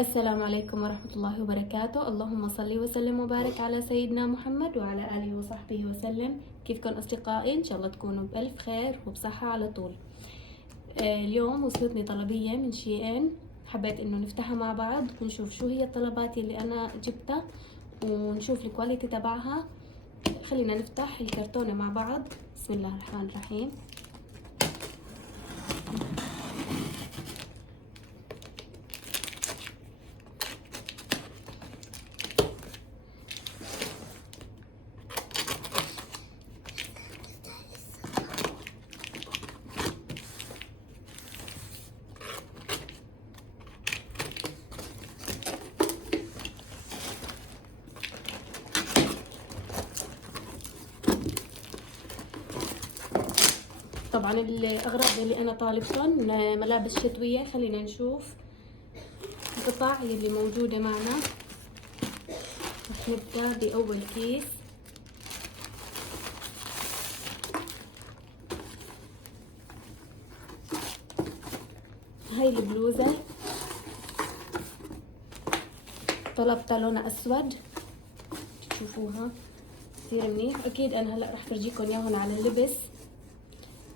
السلام عليكم ورحمة الله وبركاته. اللهم صل وسلم وبارك على سيدنا محمد وعلى آله وصحبه وسلم. كيفكم أصدقائي؟ إن شاء الله تكونوا بألف خير وبصحة على طول. اليوم وصلتني طلبية من شيئين، حبيت إنه نفتحها مع بعض ونشوف شو هي الطلبات اللي أنا جبتها ونشوف الكواليتي تبعها. خلينا نفتح الكرتونة مع بعض. بسم الله الرحمن الرحيم. طبعا الأغراض اللي أنا طالبتهم ملابس شتوية. خلينا نشوف القطع اللي موجودة معنا. رح نبدأ بأول كيس. هاي البلوزة طلبتها لونها أسود، تشوفوها كثير منيح. أكيد أنا هلأ رح فرجيكم إياهم على اللبس.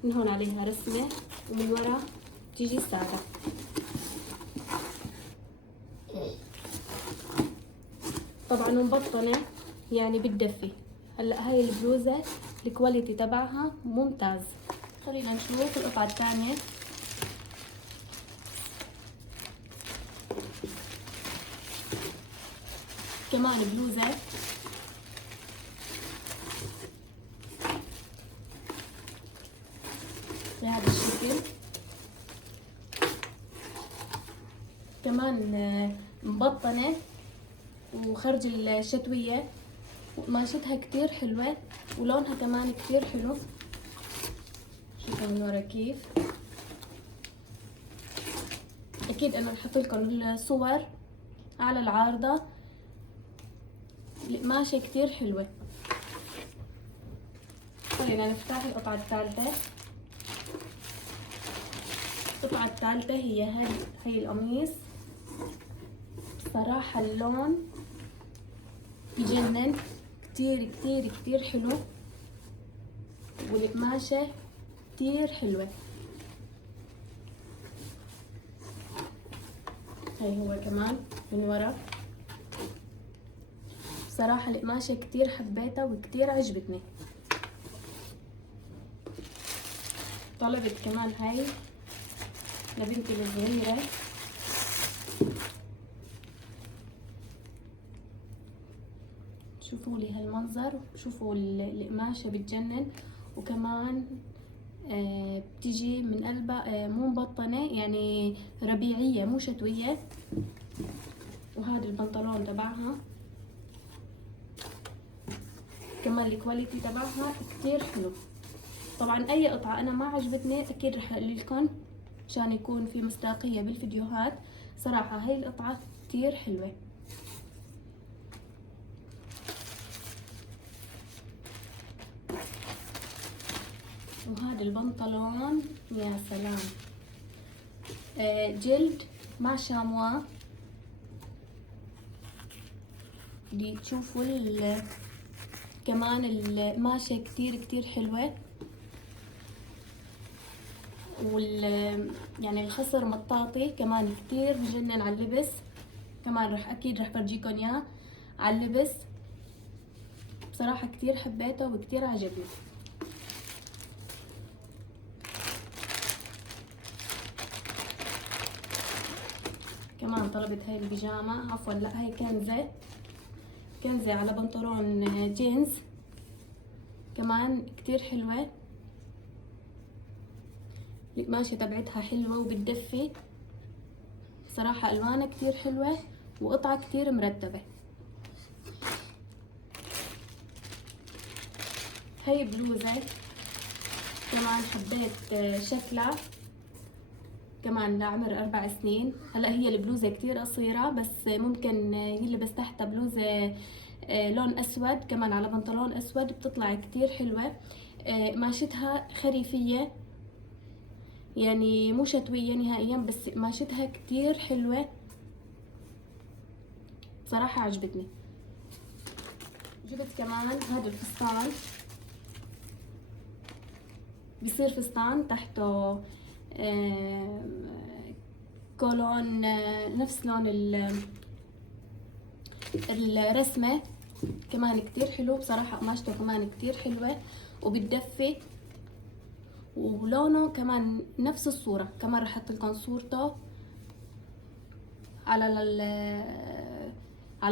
من هون عليها رسمة ومن ورا بتيجي سادة. طبعا مبطنة يعني بتدفي. هلأ هاي البلوزة الكواليتي تبعها ممتاز. خلينا نشوف القطعة الثانية. كمان بلوزة بهذا الشكل، كمان مبطنة وخرج الشتوية، وقماشتها كتير حلوة ولونها كمان كتير حلو. شوفوا من ورا كيف. اكيد انا رح احط لكم الصور على العارضة. القماشة كتير حلوة. خلينا نفتح القطعة الثالثة. القطعة الثالثة هي القميص. صراحة اللون بجنن، كتير كتير كتير حلو، والقماشة كتير حلوة. هاي هو كمان من ورا. بصراحة القماشة كتير حبيتها وكتير عجبتني. طلبت كمان هاي لبنتي الصغيرة. شوفوا لي هالمنظر، شوفوا القماشة بتجنن، وكمان بتيجي من قلبها مو مبطنة، يعني ربيعية مو شتوية. وهذا البنطلون تبعها كمان الكواليتي تبعها كتير حلو. طبعا اي قطعة انا ما عجبتني اكيد رح اقول لكم عشان يكون في مصداقية بالفيديوهات. صراحة هاي القطعة كتير حلوة. وهذا البنطلون يا سلام، جلد مع شاموا. دي تشوفوا كمان القماشة كتير كتير حلوة، يعني الخصر مطاطي كمان كتير بجنن على اللبس. كمان اكيد رح فرجيكم اياه على اللبس. بصراحة كتير حبيته وكتير عجبني. كمان طلبت هاي البيجامة، عفوا لا هاي كنزة على بنطلون جينز، كمان كتير حلوة. القماشة تبعتها حلوة وبتدفي. صراحة ألوانها كتير حلوة وقطعة كتير مرتبة. هاي بلوزة كمان حبيت شكلها، كمان لعمر 4 سنين. هلا هي البلوزة كتير قصيرة بس ممكن يلبس تحتها بلوزة لون أسود كمان على بنطلون أسود، بتطلع كتير حلوة. قماشتها خريفية يعني مو شتوية نهائيا، بس قماشتها كتير حلوة صراحة عجبتني. جبت كمان هذا الفستان، بيصير فستان تحته كولون نفس لون الرسمة، كمان كتير حلو بصراحة. قماشته كمان كتير حلوة وبتدفي، ولونه كمان نفس الصورة. كمان رح احط لكم صورته على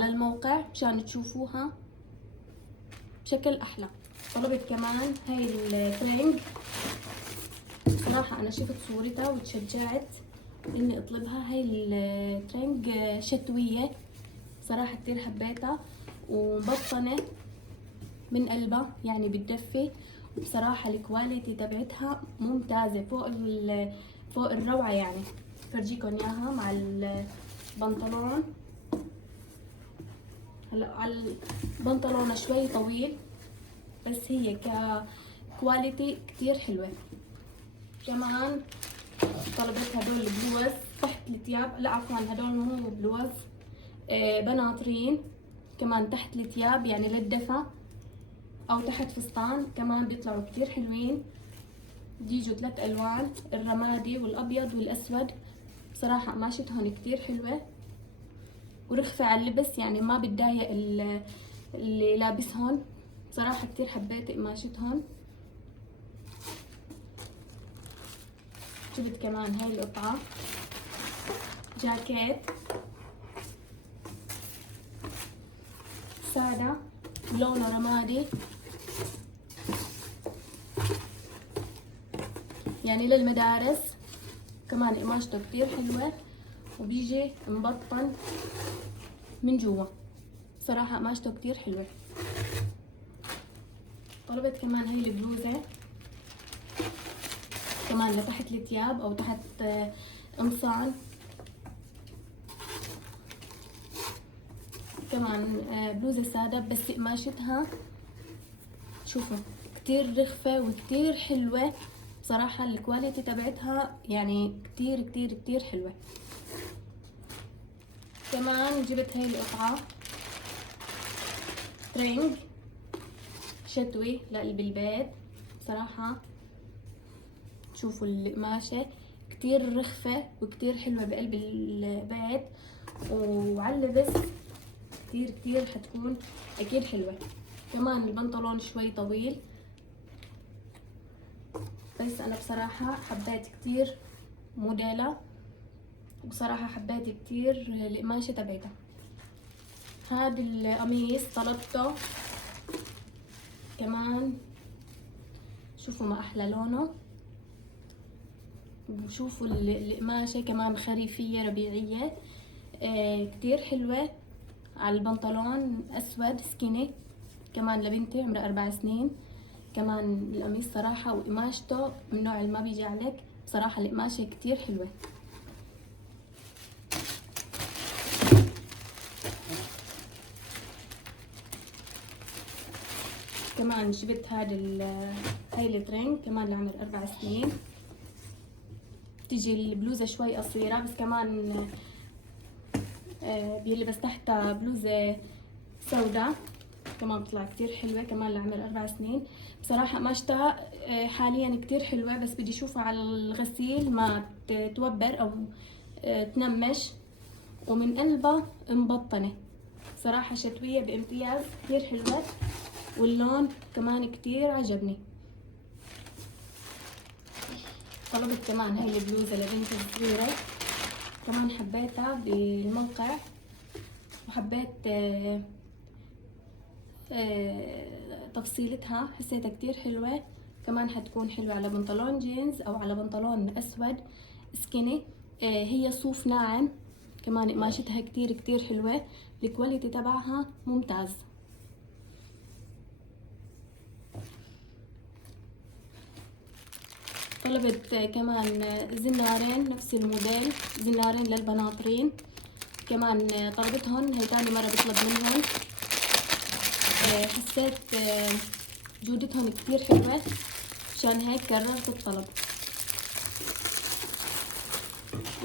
الموقع مشان تشوفوها بشكل احلى. طلبت كمان هاي الترنج، صراحة انا شفت صورتها وتشجعت اني اطلبها. هاي الترنج شتوية، صراحة كتير حبيتها ومبطنة من قلبها، يعني بتدفي. وبصراحة الكواليتي تبعتها ممتازة فوق الروعة. يعني فرجيكم اياها مع البنطلون. هلا على البنطلون شوي طويل، بس هي كواليتي كتير حلوة. كمان طلبت هدول البلوز تحت الثياب، لا عفوا هدول مو بلوز، بناطرين كمان تحت الثياب، يعني للدفى او تحت فستان. كمان بيطلعوا كتير حلوين. بيجوا 3 الوان، الرمادي والابيض والاسود. بصراحة قماشتهم كتير حلوة ورخفة على اللبس، يعني ما بتضايق اللي لابسهن. بصراحة كتير حبيت قماشتهن. جبت كمان هاي القطعة جاكيت سادة لونه رمادي، يعني للمدارس. كمان قماشته كتير حلوة وبيجي مبطن من جوا. صراحة قماشته كتير حلوة. طلبت كمان هاي البلوزة كمان لتحت الثياب او تحت قمصان. كمان بلوزة سادة بس قماشتها شوفوا كتير رخفة وكتير حلوة. بصراحة الكواليتي تبعتها يعني كتير كتير كتير حلوة. كمان جبت هاي القطعة ترنج شتوي لقلب البيت. بصراحة شوفوا القماشة كتير رخفة وكتير حلوة بقلب البيت، وعلى اللبس كتير كتير حتكون اكيد حلوة. كمان البنطلون شوي طويل، بس انا بصراحة حبيت كتير موديلها، وبصراحة حبيت كتير القماشة تبعتها. هذا القميص طلبته كمان، شوفوا ما احلى لونه. وشوفوا القماشة كمان خريفية ربيعية، كتير حلوة. على البنطلون اسود سكيني، كمان لبنتي عمرها 4 سنين. كمان القميص صراحة وقماشته من نوع اللي ما بيجي عليك. بصراحة القماشة كتير حلوة. كمان جبت هاي الترنج كمان لعمر 4 سنين. بتيجي البلوزة شوي قصيرة، بس كمان بيلبس تحتها بلوزة سوداء كمان بتطلع كتير حلوة. كمان لعمر 4 سنين. بصراحة قماشتها حاليا كتير حلوة، بس بدي اشوفها على الغسيل ما توبر او تنمش. ومن قلبها مبطنة، صراحة شتوية بامتياز كتير حلوة، واللون كمان كتير عجبني. طلبت كمان هاي البلوزة لبنتي الصغيرة، كمان حبيتها بالموقع وحبيت تفصيلتها، حسيتها كتير حلوة. كمان حتكون حلوة على بنطلون جينز او على بنطلون اسود سكيني. هي صوف ناعم. كمان قماشتها كتير كتير حلوة، الكواليتي تبعها ممتاز. طلبت كمان زنارين نفس الموديل، زنارين للبناطرين. كمان طلبتهن، هي تاني مرة بطلب منهم. حسيت جودتهم كتير حلوة، عشان هيك كررت الطلب.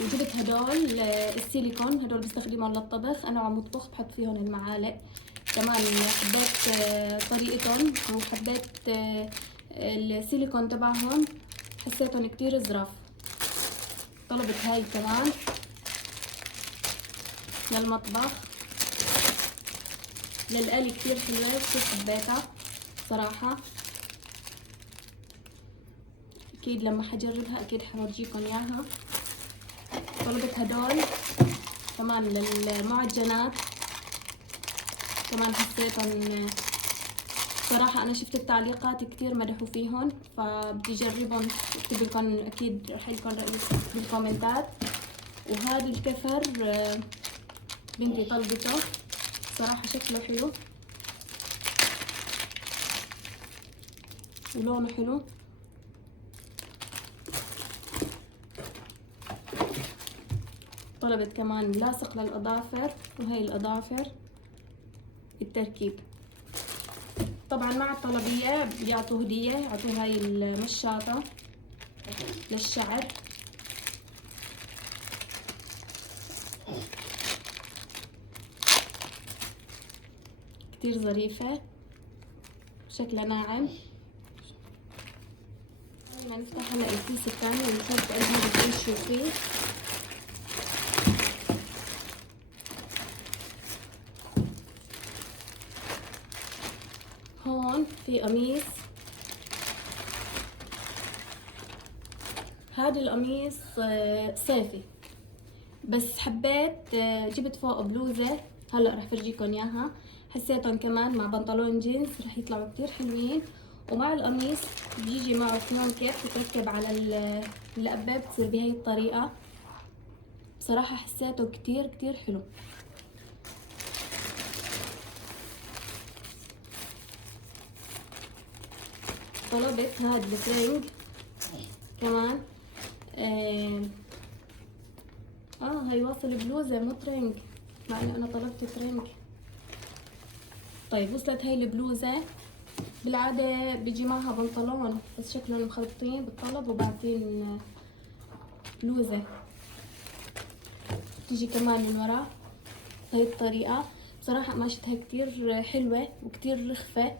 وجبت هدول السيليكون، هدول بستخدمهم للطبخ، انا عم بطبخ بحط فيهم المعالق. كمان حبيت طريقتهم، وحبيت السيليكون تبعهم، حسيتهم كتير ظراف. طلبت هاي كمان للمطبخ للقلي، كتير حلوة، كتير حبيتها صراحة. اكيد لما حجربها اكيد حورجيكم اياها. طلبت هدول كمان للمعجنات، كمان حسيتهم صراحة أنا شفت التعليقات كتير مدحوا فيهم، فبدي أجربهم. اكتب لكم أكيد رح لكم رأيي بالكومنتات. وهذا الكفر بنتي طلبته، صراحة شكله حلو ولونه حلو. طلبت كمان لاصق للأظافر، وهي الأظافر التركيب. طبعا مع الطلبية بيعطوا هدية، يعطوا هاي المشاطة للشعر. كتير ظريفة، شكلها ناعم. خلينا نفتح هلا الكيس الثاني ونشوف قد بدي شو فيه. هون في قميص، هذا القميص صيفي، بس حبيت جبت فوق بلوزة، هلا رح فرجيكم اياها. حسيتهم كمان مع بنطلون جينز رح يطلعوا كتير حلوين. ومع القميص بيجي معه فيونكة بتركب على القبة، بتصير بهي الطريقة. بصراحة حسيته كتير كتير حلو. طلبت هاد الترنج كمان. هاي واصل بلوزة مو ترنج، مع انه انا طلبت ترنج. طيب وصلت هاي البلوزة، بالعادة بيجي معها بنطلون بس شكلهم مخلطين بالطلب وبعتين بلوزة. تيجي كمان من ورا هاي الطريقة. بصراحة قماشتها كتير حلوة وكتير رخفة،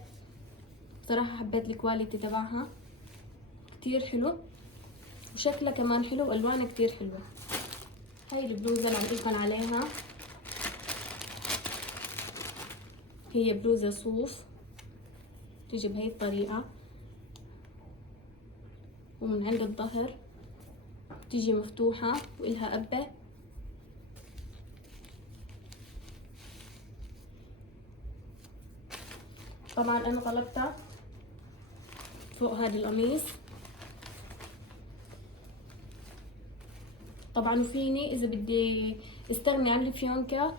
بصراحة حبيت الكواليتي تبعها كتير حلو، وشكلها كمان حلو، والوانها كتير حلوة. هاي البلوزة اللي عم قلكن عليها هي بلوزة صوف، تيجي بهي الطريقة، ومن عند الظهر تيجي مفتوحة وإلها قبة. طبعا أنا طلبتها فوق هذا القميص. طبعا فيني إذا بدي استغني عن الفيونكة،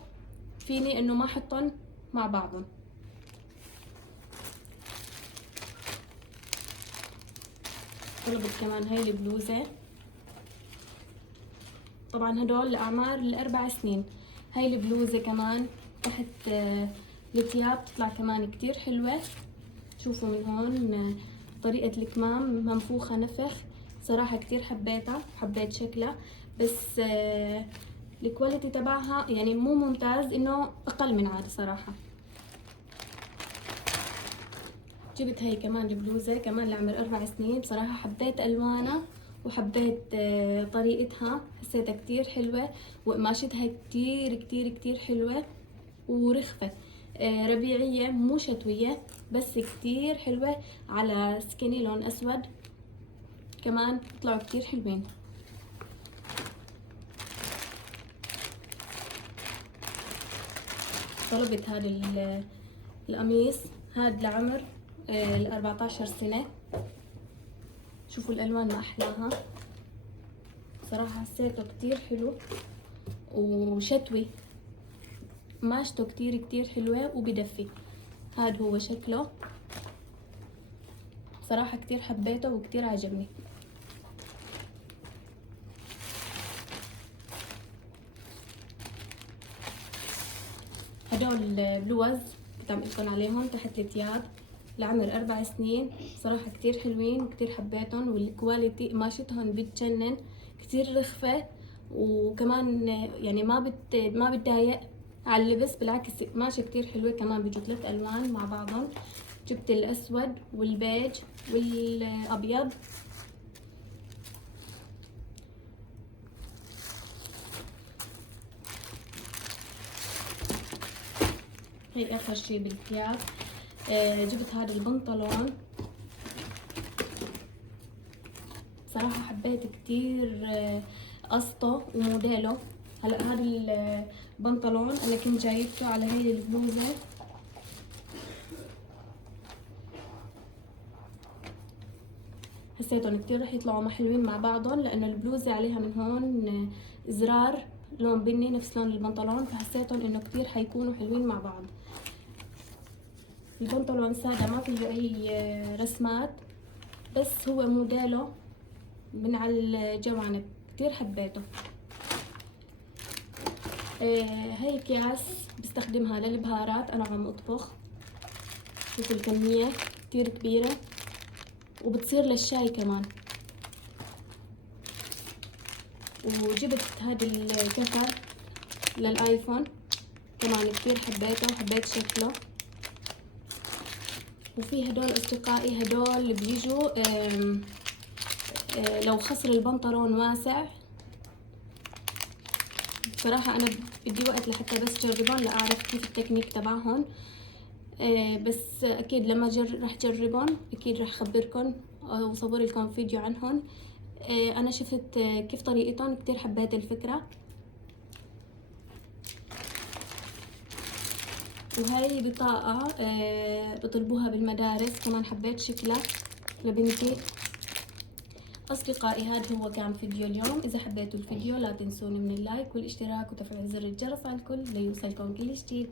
فيني إنه ما أحطن مع بعضهم. طلبت كمان هاي البلوزة، طبعا هدول لأعمار ال4 سنين. هاي البلوزة كمان تحت التياب بتطلع كمان كتير حلوة. شوفوا من هون طريقة الكمام منفوخة نفخ، صراحة كتير حبيتها، حبيت شكلها، بس الكواليتي تبعها يعني مو ممتاز، انه اقل من عادي صراحة. جبت هاي كمان البلوزة كمان لعمر 4 سنين، بصراحة حبيت ألوانها وحبيت طريقتها، حسيتها كتير حلوة، وقماشتها كتير كتير كتير حلوة ورخفة. ربيعية مو شتوية، بس كتير حلوة على سكيني لون أسود، كمان بيطلعوا كتير حلوين. طلبت هذا القميص، هاد لعمر 14 سنة. شوفوا الألوان ما أحلاها، صراحة حسيته كتير حلو وشتوي، قماشته كتير كتير حلوة وبدفي. هاد هو شكله، صراحة كتير حبيته وكتير عجبني. هدول بلوز كنت عم قلكن عليهم تحت التياب لعمر 4 سنين، صراحة كتير حلوين وكتير حبيتهم، والكواليتي قماشتهم بتجنن، كتير رخفة وكمان يعني ما بتضايق على اللبس، بالعكس قماشة كتير حلوة. كمان بيجوا 3 ألوان مع بعضهم، جبت الأسود والبيج والأبيض. هي آخر شي بالأكياس. جبت هذا البنطلون، صراحة حبيت كتير قصته وموديله. هلا هذا البنطلون انا كنت جايبته على هي البلوزة، حسيتهم كتير رح يطلعوا حلوين مع بعضهم، لانه البلوزة عليها من هون ازرار لون بني نفس لون البنطلون، فحسيتهم انه كتير حيكونوا حلوين مع بعض. البنطلون سادة ما فيه اي رسمات، بس هو موديله من على الجوانب كتير حبيته. هاي اكياس بستخدمها للبهارات، انا عم اطبخ. شوفوا الكمية كتير كبيرة، وبتصير للشاي كمان. وجبت هذا الكفر للايفون كمان كتير حبيته وحبيت شكله. وفي هدول اصدقائي، هدول بيجوا لو خصر البنطلون واسع. بصراحة انا بدي وقت لحتى بس جربهم لاعرف كيف التكنيك تبعهم، بس اكيد لما رح جربهم اكيد رح خبركن او صور لكم فيديو عنهم. انا شفت كيف طريقتهم، كتير حبيت الفكرة. وهي بطاقة بطلبوها بالمدارس، كمان حبيت شكلها لبنتي. أصدقائي هذا هو كان فيديو اليوم. إذا حبيتوا الفيديو لا تنسوني من اللايك والاشتراك وتفعيل زر الجرس على الكل ليوصلكم كل جديد.